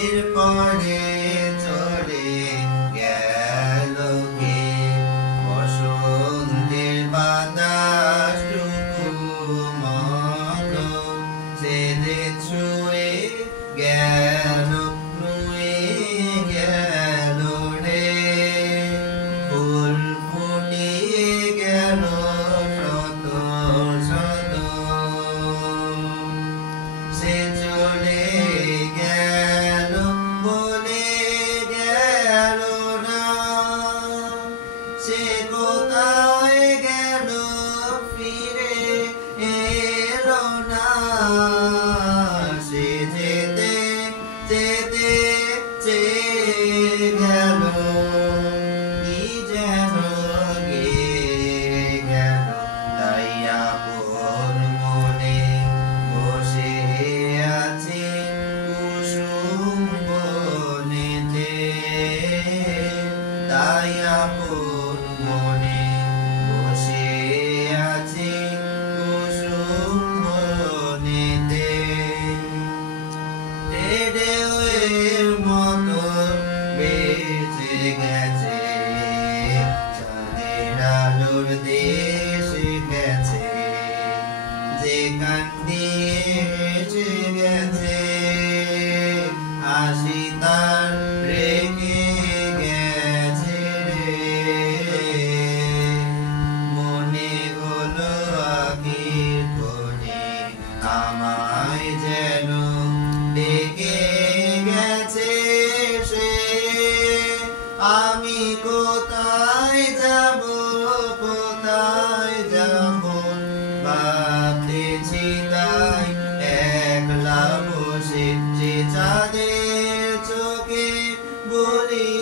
এরপরে চলে গেল কে বসন্তের বাতাসটুকু মতো সে যে ছুঁয়ে গেল নুয়ে গেল রে ফুল ফুটিয়ে গেল শত শত সে চলে গেল বলে গেল না সে কোথায় গেল ফিরে এলো না সে যেতে যেতে চেয়ে গেল কি যেন গেয়ে গেল তাই আপন মনে বসে আছে কুসুম বনেতে তাই আপন মনে বসে আছে কুসুম বনেতে ঢেউয়ের মতো বেঁচে গেছে চাঁদের আলোর দেশ গেছে যেখান দিয়ে হেসে গেছে হাসি তার রেখে গেছে রে মনে হলো আখির কোণে আমায় যেন ডেকে গেছে সে আমি কোথায় যাব ভাবতেছি তাই একলা বসে যে চাঁদের চোখে বলি